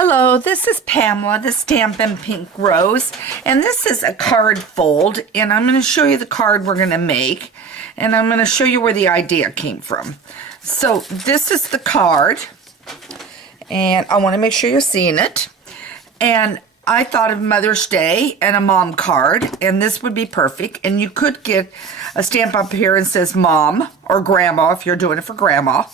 Hello, this is Pamela, the Stampin' Pink Rose, and this is a card fold, and I'm going to show you the card we're going to make, and I'm going to show you where the idea came from. So this is the card, and I want to make sure you're seeing it, and I thought of Mother's Day and a mom card, and this would be perfect, and you could get a stamp up here that says mom or grandma if you're doing it for grandma,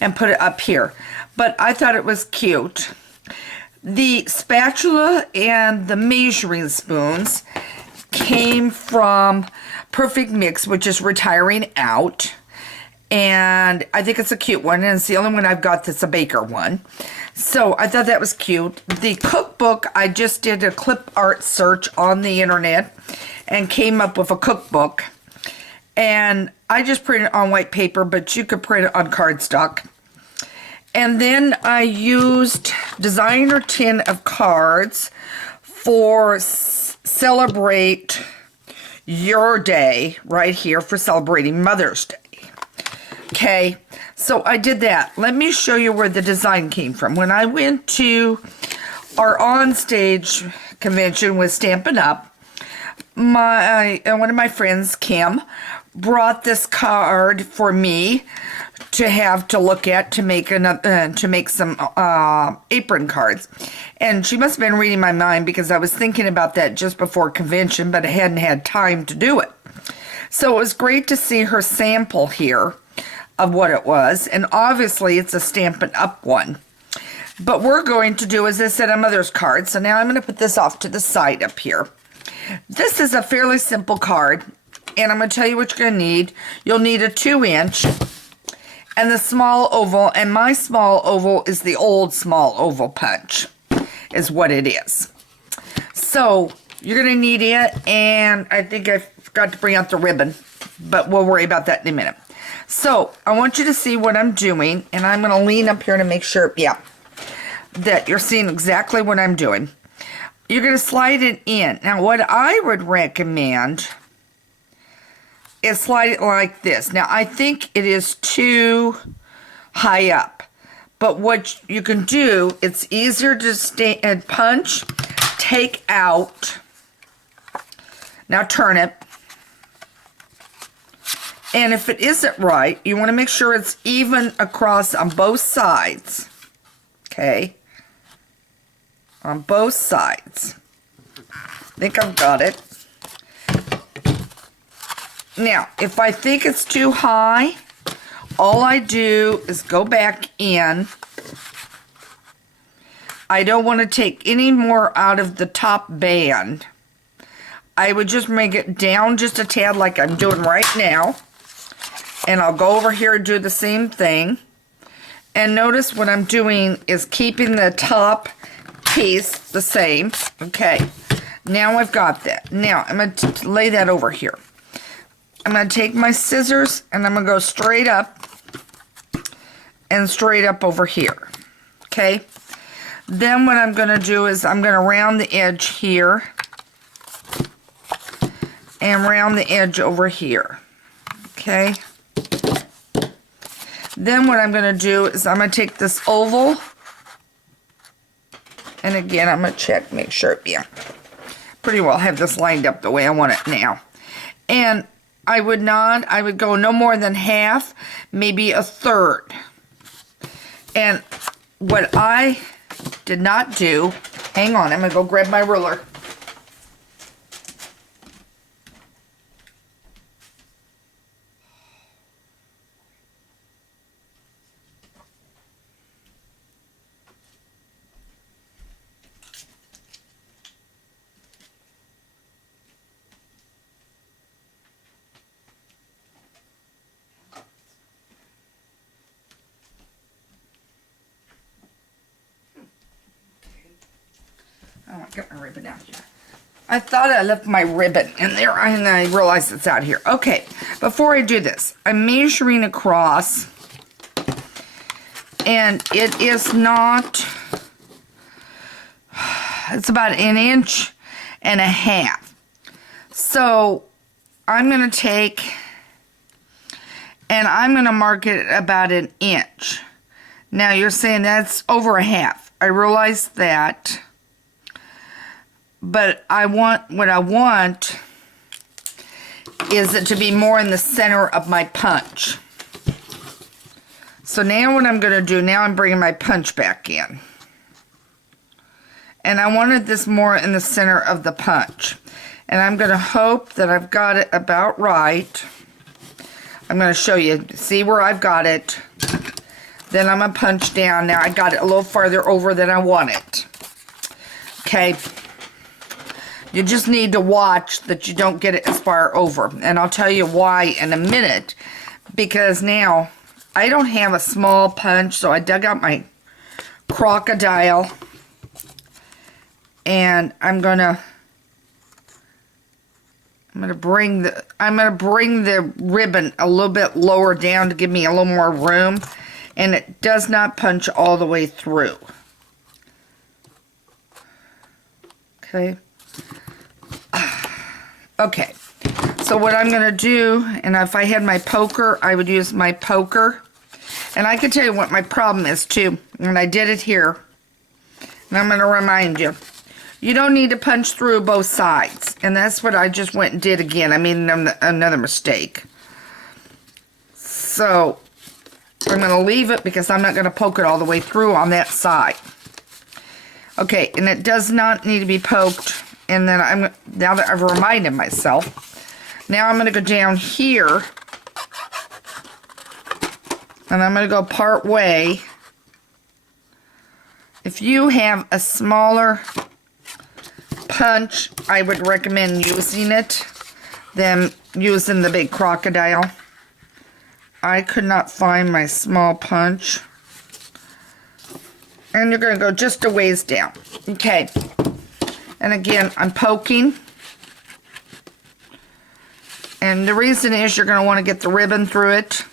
and put it up here. But I thought it was cute. The spatula and the measuring spoons came from Perfect Mix, which is retiring out. And I think it's a cute one, and it's the only one I've got that's a baker one. So I thought that was cute. The cookbook, I just did a clip art search on the internet and came up with a cookbook. And I just printed it on white paper, but you could print it on cardstock. And then I used designer tin of cards for celebrate your day right here for celebrating Mother's Day. Okay, so I did that. Let me show you where the design came from. When I went to our onstage convention with Stampin' Up, one of my friends, Kim, brought this card for me to have to look at to make some apron cards. And she must have been reading my mind because I was thinking about that just before convention, but I hadn't had time to do it. So it was great to see her sample here of what it was, and obviously it's a Stampin' Up one. But we're going to do, as I said, a mother's card. So now I'm going to put this off to the side up here. This is a fairly simple card, and I'm going to tell you what you're going to need. You'll need a 2-inch and the small oval, and my small oval is the old small oval punch, is what it is. So you're going to need it, and I think I forgot to bring out the ribbon, but we'll worry about that in a minute. So I want you to see what I'm doing, and I'm going to lean up here to make sure, that you're seeing exactly what I'm doing. You're going to slide it in. Now, what I would recommend is slide it like this. Now, I think it is too high up, but what you can do, it's easier to punch, take out. Now, turn it. And if it isn't right, you want to make sure it's even across on both sides. Okay? On both sides. I think I've got it. Now, if I think it's too high, all I do is go back in. I don't want to take any more out of the top band. I would just make it down just a tad like I'm doing right now. And I'll go over here and do the same thing. And notice what I'm doing is keeping the top piece the same. Okay, now I've got that. Now I'm going to lay that over here. I'm going to take my scissors and I'm going to go straight up and straight up over here. Okay, then what I'm going to do is I'm going to round the edge here and round the edge over here. Okay. Then what I'm going to do is I'm going to take this oval, and again, I'm going to check, make sure, pretty well have this lined up the way I want it now. And I would go no more than half, maybe a third. And what I did not do, hang on, I'm going to go grab my ruler. Oh, I got my ribbon out here. I thought I left my ribbon in there, and I realized it's out here. Okay, before I do this, I'm measuring across, and it is not, it's about 1.5 inches. So I'm going to take, and I'm going to mark it about 1 inch. Now you're saying that's over a half. I realize that, but what I want is it to be more in the center of my punch. So now what I'm going to do, now I'm bringing my punch back in. And I wanted this more in the center of the punch. And I'm going to hope that I've got it about right. I'm going to show you. See where I've got it. Then I'm going to punch down. Now I got it a little farther over than I want it. Okay. You just need to watch that you don't get it as far over. And I'll tell you why in a minute. Because now I don't have a small punch. So I dug out my crocodile. And I'm gonna bring the ribbon a little bit lower down to give me a little more room, and it does not punch all the way through. Okay. Okay. So what I'm gonna do, and if I had my poker, I would use my poker, and I can tell you what my problem is too. And I did it here, and I'm gonna remind you. You don't need to punch through both sides. And that's what I just went and did again. I made another mistake. So, I'm going to leave it because I'm not going to poke it all the way through on that side. Okay, and it does not need to be poked. And then now that I've reminded myself, now I'm going to go down here. And I'm going to go part way. If you have a smaller punch, I would recommend using it than using the big crocodile. I could not find my small punch. And you're going to go just a ways down. Okay. And again, I'm poking. And the reason is you're going to want to get the ribbon through it.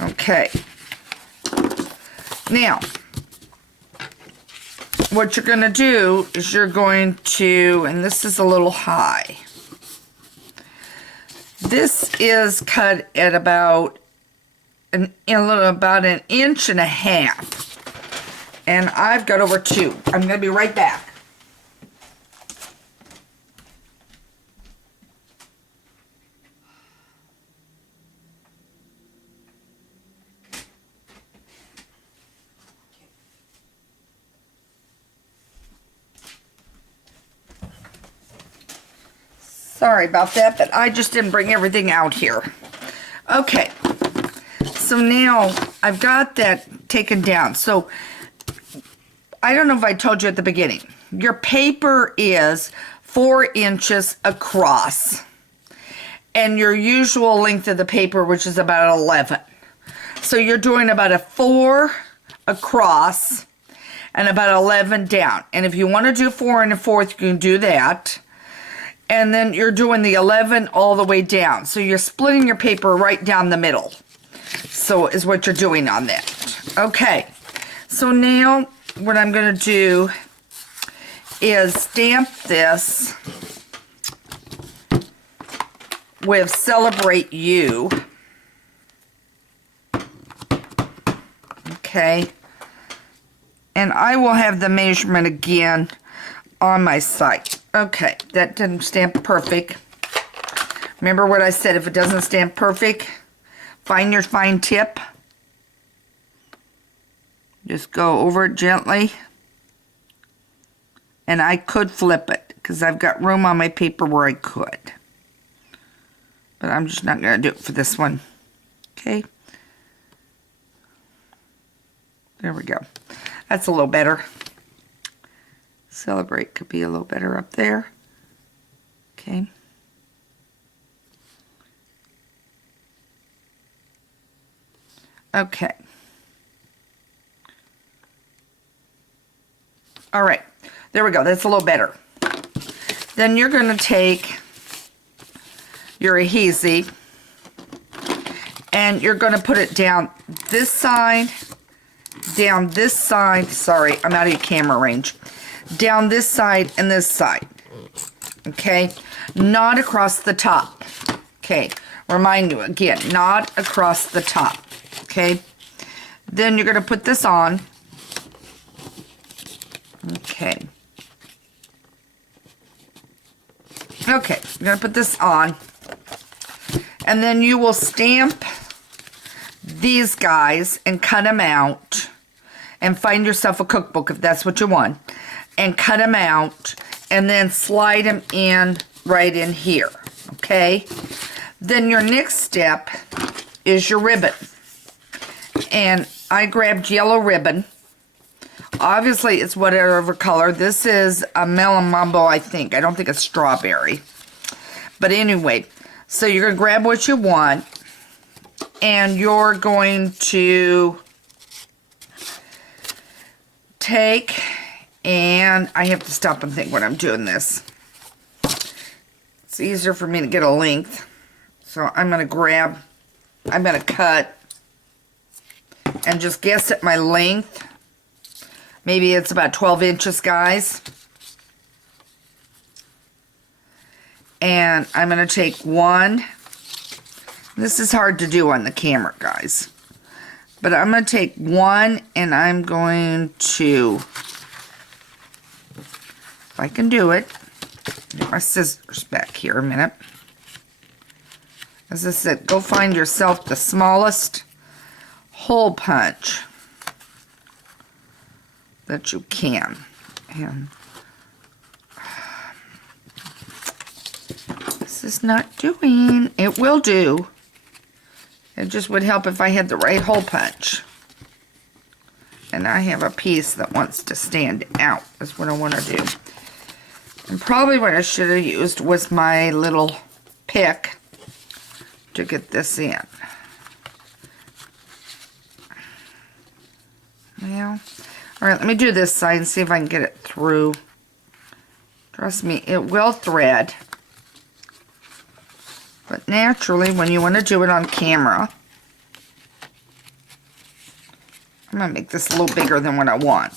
Okay. Now, what you're going to do is you're going to, and this is a little high. This is cut at about an inch and a half. And I've got over 2. I'm going to be right back. Sorry about that, but I just didn't bring everything out here. Okay, so now I've got that taken down. So I don't know if I told you at the beginning. Your paper is 4 inches across. And your usual length of the paper, which is about 11. So you're doing about a 4 across and about 11 down. And if you want to do 4 1/4, you can do that. And then you're doing the 11 all the way down. So you're splitting your paper right down the middle. So is what you're doing on that. Okay. So now what I'm going to do is stamp this with Celebrate You. Okay. And I will have the measurement again on my site. Okay, that didn't stamp perfect. Remember what I said, if it doesn't stamp perfect, find your fine tip. Just go over it gently. And I could flip it, because I've got room on my paper where I could. But I'm just not going to do it for this one. Okay. There we go. That's a little better. Celebrate could be a little better up there. Okay. Okay. All right. There we go. That's a little better. Then you're going to take your adhesive and you're going to put it down this side, down this side. Sorry, I'm out of your camera range. Down this side and this side. Okay? Not across the top. Okay? Remind you again, not across the top. Okay? Then you're going to put this on. Okay. Okay, you're going to put this on. And then you will stamp these guys and cut them out. And find yourself a cookbook if that's what you want. And cut them out. And then slide them in right in here. Okay? Then your next step is your ribbon. And I grabbed yellow ribbon. Obviously, it's whatever color. This is a melon mambo, I think. I don't think it's strawberry. But anyway, so you're going to grab what you want. And you're going to take, and I have to stop and think when I'm doing this. It's easier for me to get a length. So I'm going to cut and just guess at my length. Maybe it's about 12 inches, guys. And I'm going to take one. This is hard to do on the camera, guys. But I'm going to take one and I'm going to, if I can do it, get my scissors back here a minute. As I said, go find yourself the smallest hole punch that you can. And this is not doing, it will do. It just would help if I had the right hole punch. And I have a piece that wants to stand out. That's what I want to do. And probably what I should have used was my little pick to get this in. Well, alright, let me do this side and see if I can get it through. Trust me, it will thread. But naturally, when you want to do it on camera, I'm going to make this a little bigger than what I want.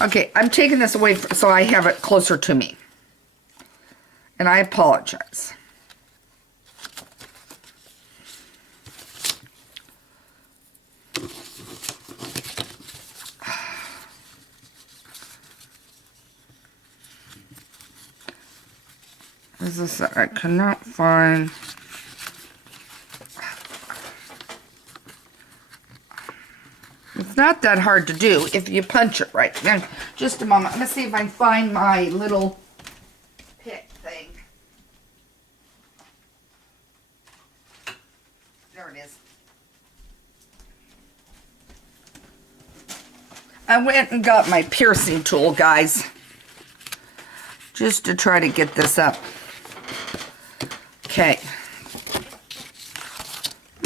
Okay, I'm taking this away so I have it closer to me. And I apologize. As I said, I cannot find. It's not that hard to do if you punch it right. Now, just a moment. I'm going to see if I can find my little pick thing. There it is. I went and got my piercing tool, guys, just to try to get this up. Okay.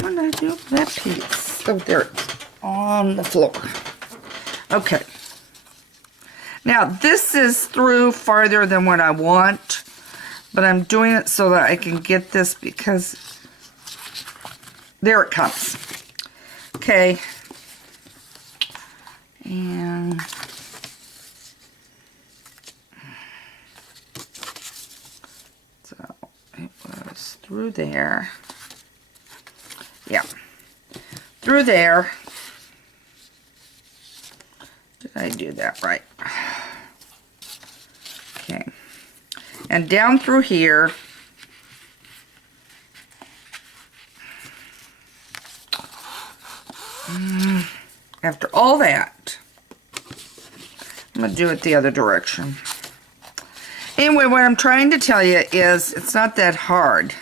What did I do with that piece? Oh, there it is. On the floor. Okay. Now, this is through farther than what I want, but I'm doing it so that I can get this because there it comes. Okay. And so it was through there. Yeah. Through there. Did I do that right? Okay. And down through here. After all that, I'm going to do it the other direction. Anyway, what I'm trying to tell you is, it's not that hard.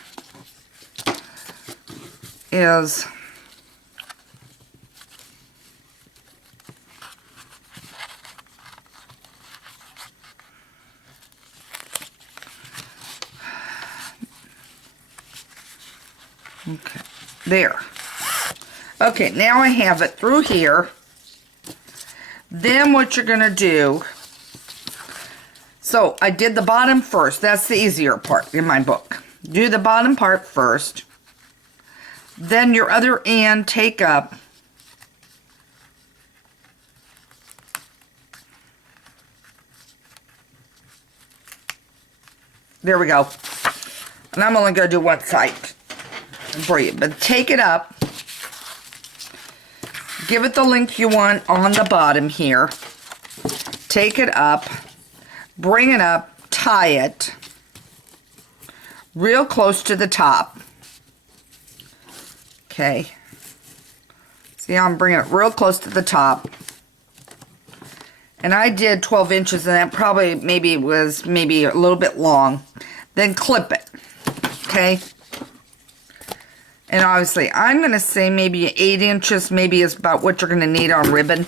Is okay, there. Okay, now I have it through here. Then what you're going to do, so I did the bottom first. That's the easier part in my book. Do the bottom part first. Then your other end, take up. There we go. And I'm only going to do one side for you. But take it up. Give it the length you want on the bottom here. Take it up. Bring it up. Tie it. Real close to the top. Okay. See how I'm bringing it real close to the top. And I did 12 inches, and that probably was maybe a little bit long. Then clip it, okay? And obviously, I'm going to say maybe 8 inches, maybe is about what you're going to need on ribbon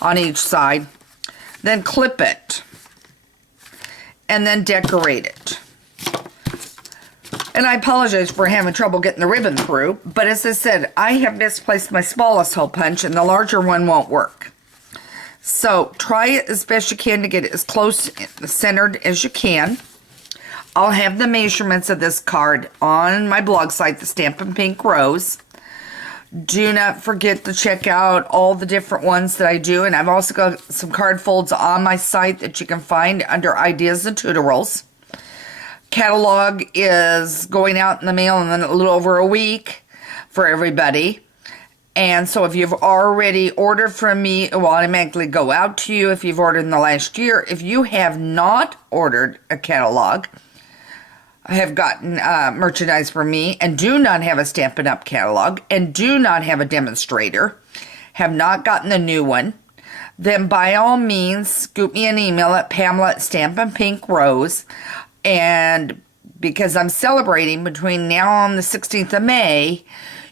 on each side. Then clip it. And then decorate it. And I apologize for having trouble getting the ribbon through, but as I said, I have misplaced my smallest hole punch, and the larger one won't work. So try it as best you can to get it as close centered as you can. I'll have the measurements of this card on my blog site, the Stampin' Pink Rose. Do not forget to check out all the different ones that I do. And I've also got some card folds on my site that you can find under Ideas and Tutorials. Catalog is going out in the mail in a little over a week for everybody. And so if you've already ordered from me, it will automatically go out to you if you've ordered in the last year. If you have not ordered a catalog, have gotten merchandise from me, and do not have a Stampin' Up! Catalog, and do not have a demonstrator, have not gotten the new one, then by all means, scoop me an email at Pamela@Stampin'Pink.Rose, and because I'm celebrating between now and the 16th of May,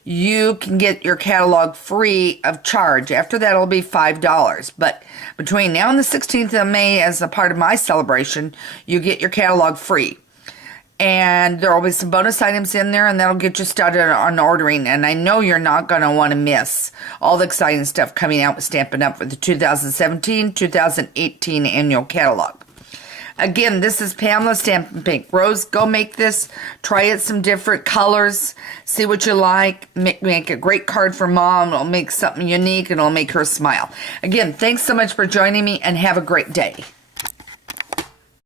you can get your catalog free of charge. After that, it'll be $5. But between now and the 16th of May, as a part of my celebration, you get your catalog free. And there will be some bonus items in there, and that'll get you started on ordering. And I know you're not going to want to miss all the exciting stuff coming out with Stampin' Up! For the 2017-2018 annual catalog. Again, this is Pamela Stampin' Pink Rose. Go make this. Try it some different colors. See what you like. Make a great card for mom. It'll make something unique, and it'll make her smile. Again, thanks so much for joining me, and have a great day.